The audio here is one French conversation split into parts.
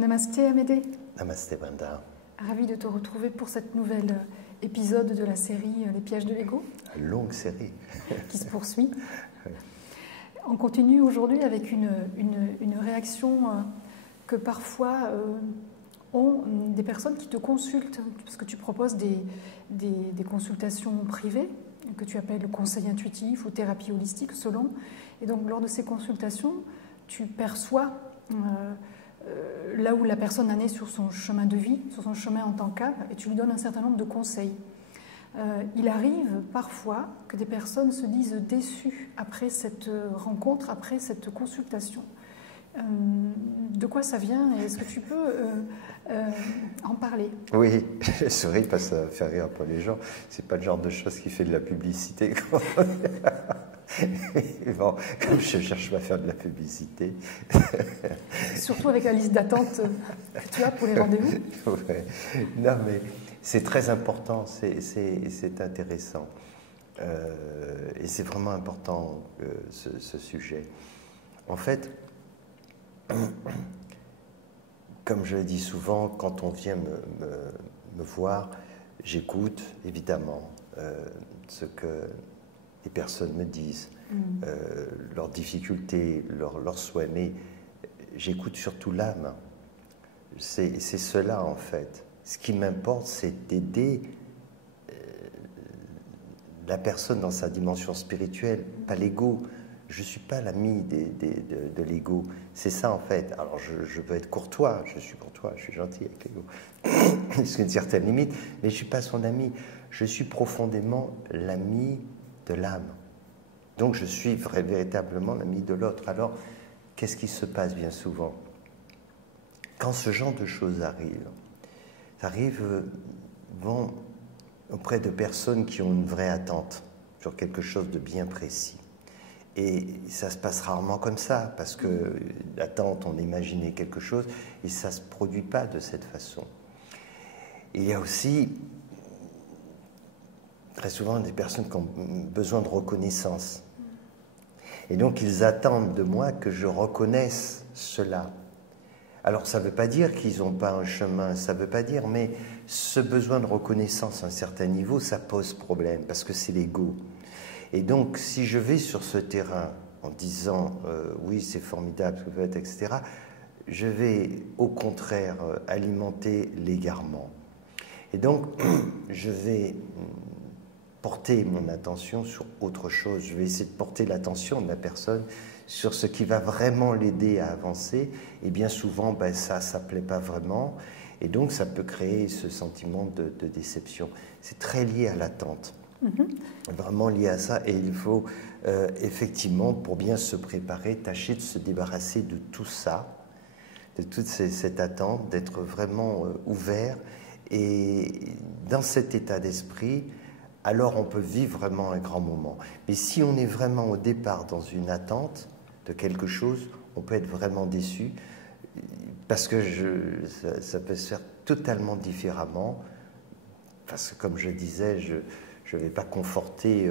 Namasté Amédée. Namasté Brenda. Ravi de te retrouver pour cette nouvelle épisode de la série Les pièges de l'ego. Une longue série. Qui se poursuit. On continue aujourd'hui avec une réaction que parfois ont des personnes qui te consultent, parce que tu proposes des consultations privées, que tu appelles conseil intuitif ou thérapie holistique selon. Et donc lors de ces consultations, tu perçois là où la personne en est sur son chemin de vie, sur son chemin en tant qu'âme, et tu lui donnes un certain nombre de conseils. Il arrive parfois que des personnes se disent déçues après cette rencontre, après cette consultation. De quoi ça vient et est-ce que tu peux en parler? Oui, je souris parce que ça fait rire un peu les gens. C'est pas le genre de chose qui fait de la publicité. Bon, comme je cherche pas à faire de la publicité. Surtout avec la liste d'attente que tu as pour les rendez-vous. Ouais. Non, mais c'est très important, c'est intéressant. Et c'est vraiment important, ce sujet. En fait, comme je le dis souvent, quand on vient me voir, j'écoute évidemment ce que les personnes me disent, leurs difficultés, leurs souhaits, mais j'écoute surtout l'âme. C'est cela en fait. Ce qui m'importe, c'est d'aider la personne dans sa dimension spirituelle, pas l'ego. Je ne suis pas l'ami de l'ego. C'est ça en fait. Alors je veux être courtois, je suis courtois, je suis gentil avec l'ego, jusqu'à une certaine limite, mais je ne suis pas son ami. Je suis profondément l'ami de l'âme. Donc je suis véritablement l'ami de l'autre. Alors, qu'est-ce qui se passe bien souvent? Quand ce genre de choses arrive, ça arrive bon, auprès de personnes qui ont une vraie attente sur quelque chose de bien précis. Et ça se passe rarement comme ça, parce que l'attente, on imaginait quelque chose, et ça ne se produit pas de cette façon. Et il y a aussi, très souvent, des personnes qui ont besoin de reconnaissance. Et donc, ils attendent de moi que je reconnaisse cela. Alors, ça ne veut pas dire qu'ils n'ont pas un chemin, ça ne veut pas dire, mais ce besoin de reconnaissance à un certain niveau, ça pose problème, parce que c'est l'ego. Et donc, si je vais sur ce terrain en disant oui, c'est formidable ce que vous faites, etc., je vais au contraire alimenter l'égarement. Et donc, je vais porter mon attention sur autre chose. Je vais essayer de porter l'attention de la personne sur ce qui va vraiment l'aider à avancer. Et bien souvent, ça ne plaît pas vraiment. Et donc, ça peut créer ce sentiment de déception. C'est très lié à l'attente. Vraiment lié à ça, et il faut effectivement, pour bien se préparer, tâcher de se débarrasser de tout ça, de toute cette attente, d'être vraiment ouvert, et dans cet état d'esprit, alors on peut vivre vraiment un grand moment. Mais si on est vraiment au départ dans une attente de quelque chose, on peut être vraiment déçu, parce que ça peut se faire totalement différemment, parce que comme je disais, je ne vais pas conforter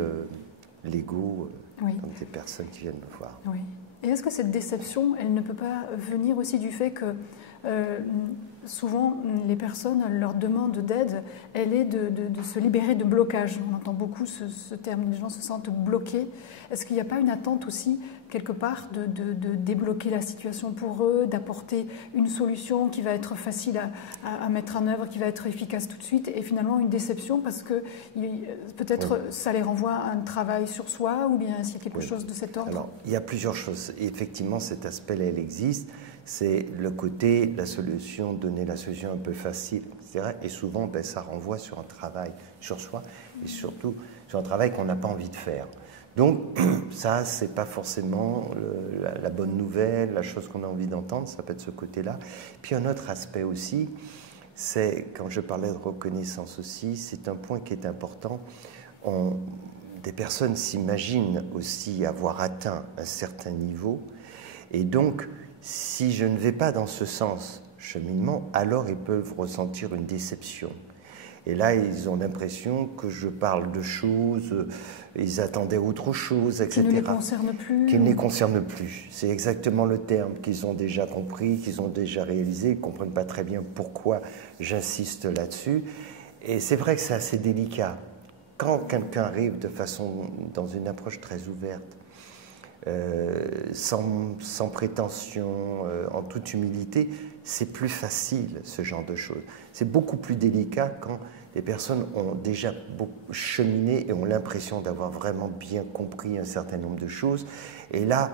l'ego comme des personnes qui viennent me voir. Oui. Et est-ce que cette déception, elle ne peut pas venir aussi du fait que souvent les personnes, leur demande d'aide, elle est de se libérer de blocage. On entend beaucoup ce terme, les gens se sentent bloqués. Est-ce qu'il n'y a pas une attente aussi, quelque part, de débloquer la situation pour eux, d'apporter une solution qui va être facile à mettre en œuvre, qui va être efficace tout de suite, et finalement une déception parce que peut-être ça les renvoie à un travail sur soi, ou bien s'il y a quelque chose de cet ordre? Alors, il y a plusieurs choses. Et effectivement, cet aspect-là, il existe. C'est le côté, la solution, donner la solution un peu facile, etc. Et souvent, ça renvoie sur un travail sur soi, et surtout sur un travail qu'on n'a pas envie de faire. Donc, ça, c'est pas forcément la bonne nouvelle, la chose qu'on a envie d'entendre, ça peut être ce côté-là. Puis un autre aspect aussi, c'est, quand je parlais de reconnaissance aussi, c'est un point qui est important. Des personnes s'imaginent aussi avoir atteint un certain niveau, et donc, si je ne vais pas dans ce sens cheminement, alors ils peuvent ressentir une déception. Et là, ils ont l'impression que je parle de choses, ils attendaient autre chose, etc. Qui ne les concerne plus. Qui ne les concerne plus. C'est exactement le terme qu'ils ont déjà compris, qu'ils ont déjà réalisé. Ils ne comprennent pas très bien pourquoi j'insiste là-dessus. Et c'est vrai que c'est assez délicat. Quand quelqu'un arrive dans une approche très ouverte, sans prétention, en toute humilité, c'est plus facile, ce genre de choses. C'est beaucoup plus délicat quand les personnes ont déjà cheminé et ont l'impression d'avoir vraiment bien compris un certain nombre de choses. Et là,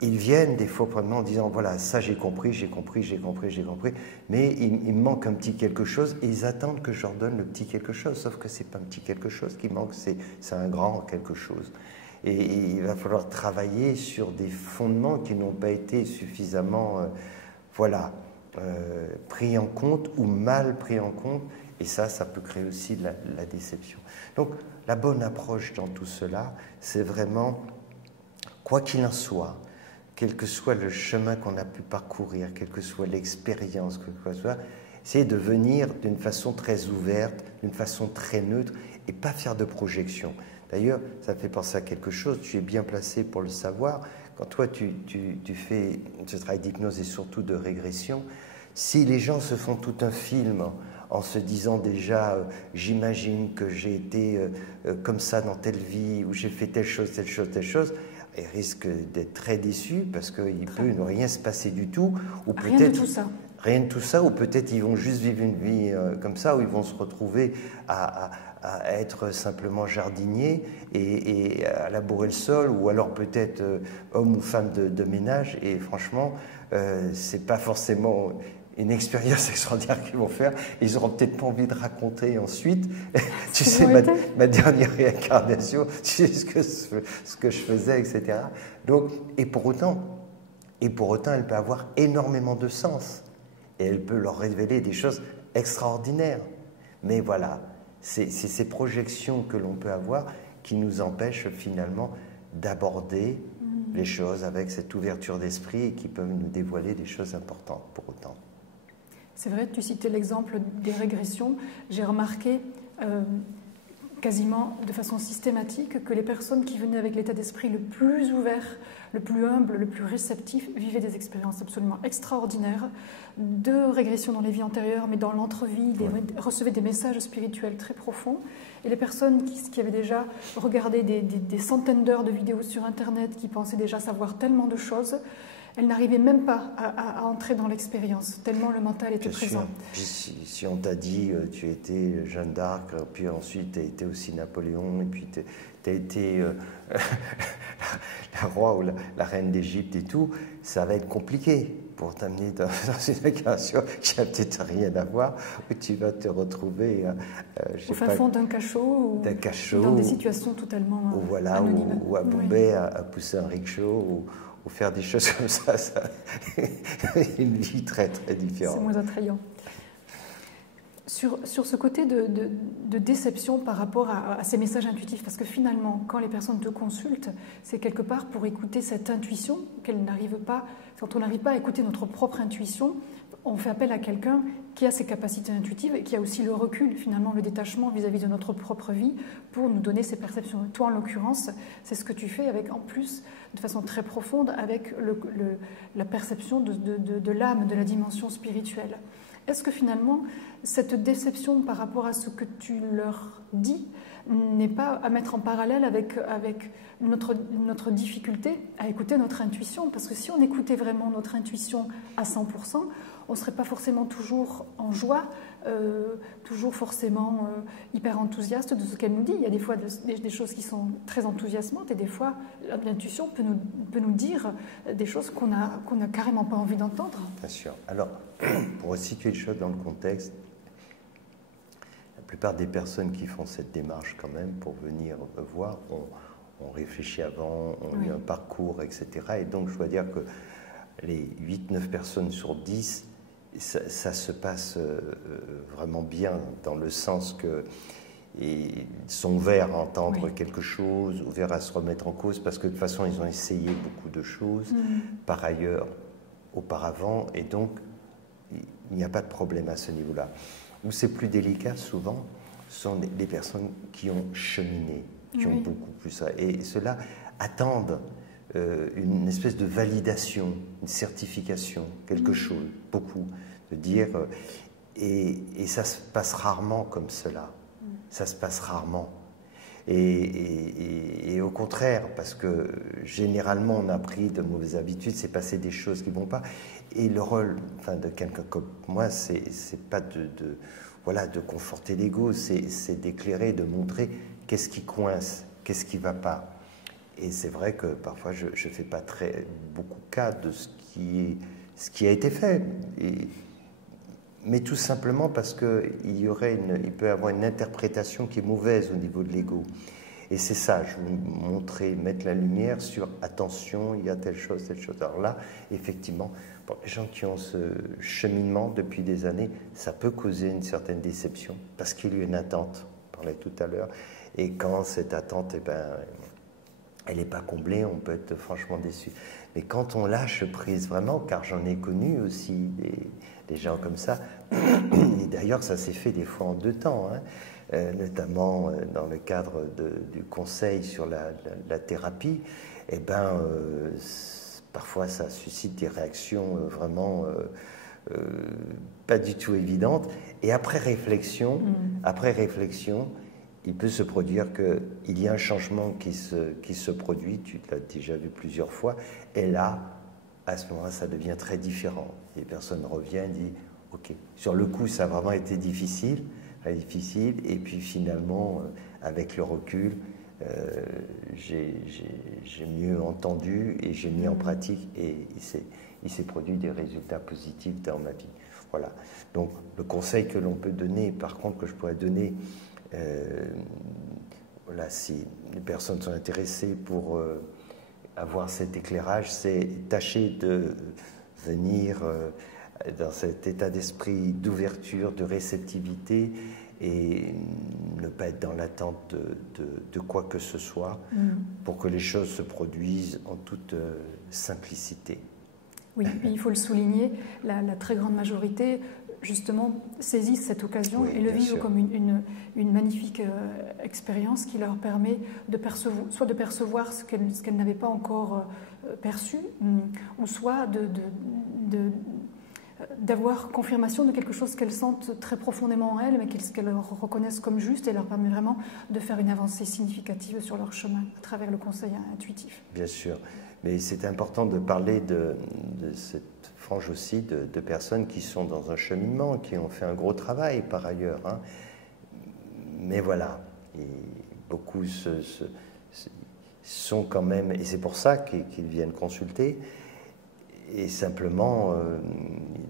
ils viennent des fois en disant, voilà, ça j'ai compris, mais il me manque un petit quelque chose, et ils attendent que je leur donne le petit quelque chose, sauf que c'est pas un petit quelque chose qui manque, c'est un grand quelque chose. Et il va falloir travailler sur des fondements qui n'ont pas été suffisamment pris en compte ou mal pris en compte, et ça peut créer aussi la déception. Donc la bonne approche dans tout cela, c'est vraiment, quoi qu'il en soit, quel que soit le chemin qu'on a pu parcourir, quelle que soit l'expérience, essayer de venir d'une façon très ouverte, d'une façon très neutre, et pas faire de projection. D'ailleurs, ça me fait penser à quelque chose, tu es bien placé pour le savoir. Quand toi, tu fais ce travail d'hypnose et surtout de régression, si les gens se font tout un film en se disant déjà, j'imagine que j'ai été comme ça dans telle vie, ou j'ai fait telle chose, ils risquent d'être très déçus parce qu'il peut ne rien se passer du tout. Ou rien de tout ça. Rien de tout ça, ou peut-être ils vont juste vivre une vie comme ça, où ils vont se retrouver à être simplement jardiniers et à labourer le sol, ou alors peut-être homme ou femme de ménage. Et franchement, c'est pas forcément une expérience extraordinaire qu'ils vont faire. Ils n'auront peut-être pas envie de raconter ensuite. Tu sais, ma dernière réincarnation, tu sais ce que je faisais, etc. Donc, et pour autant, elle peut avoir énormément de sens. Et elle peut leur révéler des choses extraordinaires. Mais voilà, c'est ces projections que l'on peut avoir qui nous empêchent finalement d'aborder les choses avec cette ouverture d'esprit et qui peuvent nous dévoiler des choses importantes pour autant. C'est vrai, tu citais l'exemple des régressions. J'ai remarqué quasiment de façon systématique que les personnes qui venaient avec l'état d'esprit le plus ouvert, le plus humble, le plus réceptif, vivaient des expériences absolument extraordinaires de régression dans les vies antérieures, mais dans l'entrevie, recevaient des messages spirituels très profonds. Et les personnes qui avaient déjà regardé des centaines d'heures de vidéos sur Internet, qui pensaient déjà savoir tellement de choses, elles n'arrivaient même pas à entrer dans l'expérience, tellement le mental était présent. Si on t'a dit tu étais Jeanne d'Arc, puis ensuite tu as été aussi Napoléon, et puis tu as été la roi ou la reine d'Égypte et tout, ça va être compliqué pour t'amener dans une incarnation qui n'a peut-être rien à voir, où tu vas te retrouver au fin fond d'un cachot, dans des situations totalement anonymes. Ou à Bombay, à pousser un rickshaw, ou faire des choses comme ça, une vie très très différente. C'est moins attrayant. Sur ce côté de déception par rapport à ces messages intuitifs, parce que finalement, quand les personnes te consultent, c'est quelque part pour écouter cette intuition qu'elles n'arrivent pas. Quand on n'arrive pas à écouter notre propre intuition, on fait appel à quelqu'un qui a ses capacités intuitives et qui a aussi le recul, finalement, le détachement vis-à-vis de notre propre vie pour nous donner ses perceptions. Toi, en l'occurrence, c'est ce que tu fais avec, en plus, de façon très profonde, avec la perception de l'âme, de la dimension spirituelle. Est-ce que finalement, cette déception par rapport à ce que tu leur dis n'est pas à mettre en parallèle avec notre difficulté à écouter notre intuition? Parce que si on écoutait vraiment notre intuition à 100%, on ne serait pas forcément toujours en joie, toujours forcément hyper enthousiaste de ce qu'elle nous dit. Il y a des fois des choses qui sont très enthousiasmantes et des fois l'intuition peut nous dire des choses qu'on n'a carrément pas envie d'entendre. Bien sûr. Alors, pour situer les choses dans le contexte, la plupart des personnes qui font cette démarche quand même pour venir voir ont réfléchi avant, ont eu un parcours, etc. Et donc, je dois dire que les 8-9 personnes sur 10, ça se passe vraiment bien, dans le sens qu'ils sont ouverts à entendre quelque chose, ouverts à se remettre en cause, parce que de toute façon, ils ont essayé beaucoup de choses par ailleurs, auparavant, et donc, il n'y a pas de problème à ce niveau-là. Où c'est plus délicat, souvent, sont les personnes qui ont cheminé, qui ont beaucoup plus ça. Et ceux-là attendent une espèce de validation, une certification, quelque chose, beaucoup, de dire... et ça se passe rarement comme cela. Ça se passe rarement. Et au contraire, parce que généralement on a pris de mauvaises habitudes, c'est passer des choses qui ne vont pas. Et le rôle de quelqu'un comme moi, c'est pas de conforter l'ego, c'est d'éclairer, de montrer qu'est-ce qui coince, qu'est-ce qui ne va pas. Et c'est vrai que parfois je ne fais pas beaucoup cas de ce qui a été fait. Mais tout simplement parce qu'il peut y avoir une interprétation qui est mauvaise au niveau de l'ego. Et c'est ça, je veux montrer, mettre la lumière sur attention, il y a telle chose, telle chose. Alors là, effectivement, pour les gens qui ont ce cheminement depuis des années, ça peut causer une certaine déception parce qu'il y a une attente, on parlait tout à l'heure. Et quand cette attente, elle n'est pas comblée, on peut être franchement déçu. Mais quand on lâche prise vraiment, car j'en ai connu aussi des gens comme ça, et d'ailleurs ça s'est fait des fois en 2 temps, notamment dans le cadre du conseil sur la thérapie, parfois ça suscite des réactions vraiment pas du tout évidentes, et après réflexion, il peut se produire qu'il y a un changement qui se produit, tu l'as déjà vu plusieurs fois, et là, à ce moment-là, ça devient très différent. Les personnes reviennent, disent « Ok, sur le coup, ça a vraiment été difficile, et puis finalement, avec le recul, j'ai mieux entendu et j'ai mis en pratique, et il s'est produit des résultats positifs dans ma vie. » Voilà. Donc, le conseil que l'on peut donner, par contre, que je pourrais donner, si les personnes sont intéressées pour avoir cet éclairage, c'est tâcher de venir dans cet état d'esprit d'ouverture, de réceptivité, et ne pas être dans l'attente de quoi que ce soit pour que les choses se produisent en toute simplicité. Oui, puis il faut le souligner, la très grande majorité justement saisissent cette occasion et le vivent comme une magnifique expérience qui leur permet soit de percevoir ce qu'elles n'avaient pas encore perçu, ou soit d'avoir confirmation de quelque chose qu'elles sentent très profondément en elles, mais qu'elles reconnaissent comme juste, et leur permet vraiment de faire une avancée significative sur leur chemin à travers le conseil intuitif. Bien sûr, mais c'est important de parler de cette frange aussi de personnes qui sont dans un cheminement, qui ont fait un gros travail par ailleurs. Mais voilà, et beaucoup sont quand même, et c'est pour ça qu'ils viennent consulter, et simplement,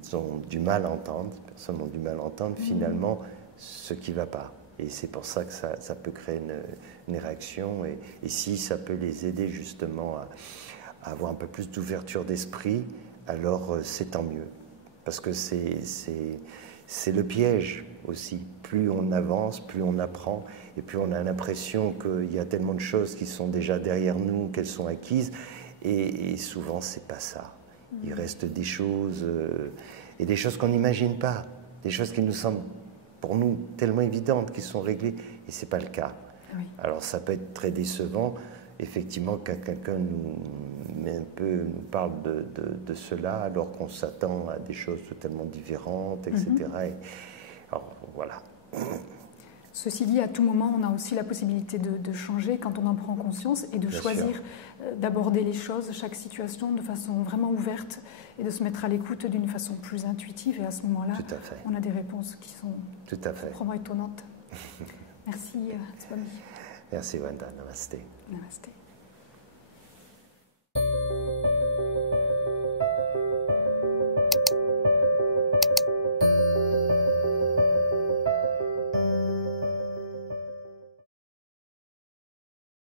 ils ont du mal à entendre, les personnes ont du mal à entendre finalement ce qui ne va pas. Et c'est pour ça que ça peut créer une réaction, et si ça peut les aider justement à avoir un peu plus d'ouverture d'esprit, alors c'est tant mieux. Parce que c'est le piège aussi. Plus on avance, plus on apprend, et plus on a l'impression qu'il y a tellement de choses qui sont déjà derrière nous, qu'elles sont acquises, et souvent c'est pas ça. Il reste des choses, et des choses qu'on n'imagine pas, des choses qui nous semblent pour nous tellement évidentes, qui sont réglées, et c'est pas le cas. Oui. Alors ça peut être très décevant, effectivement, quand quelqu'un nous parle de cela, alors qu'on s'attend à des choses totalement différentes, etc. Alors, voilà. Ceci dit, à tout moment, on a aussi la possibilité de changer quand on en prend conscience et de choisir d'aborder les choses, chaque situation, de façon vraiment ouverte et de se mettre à l'écoute d'une façon plus intuitive. Et à ce moment-là, on a des réponses qui sont vraiment étonnantes. Merci, Swami. Merci, Wanda. Namaste. Namaste.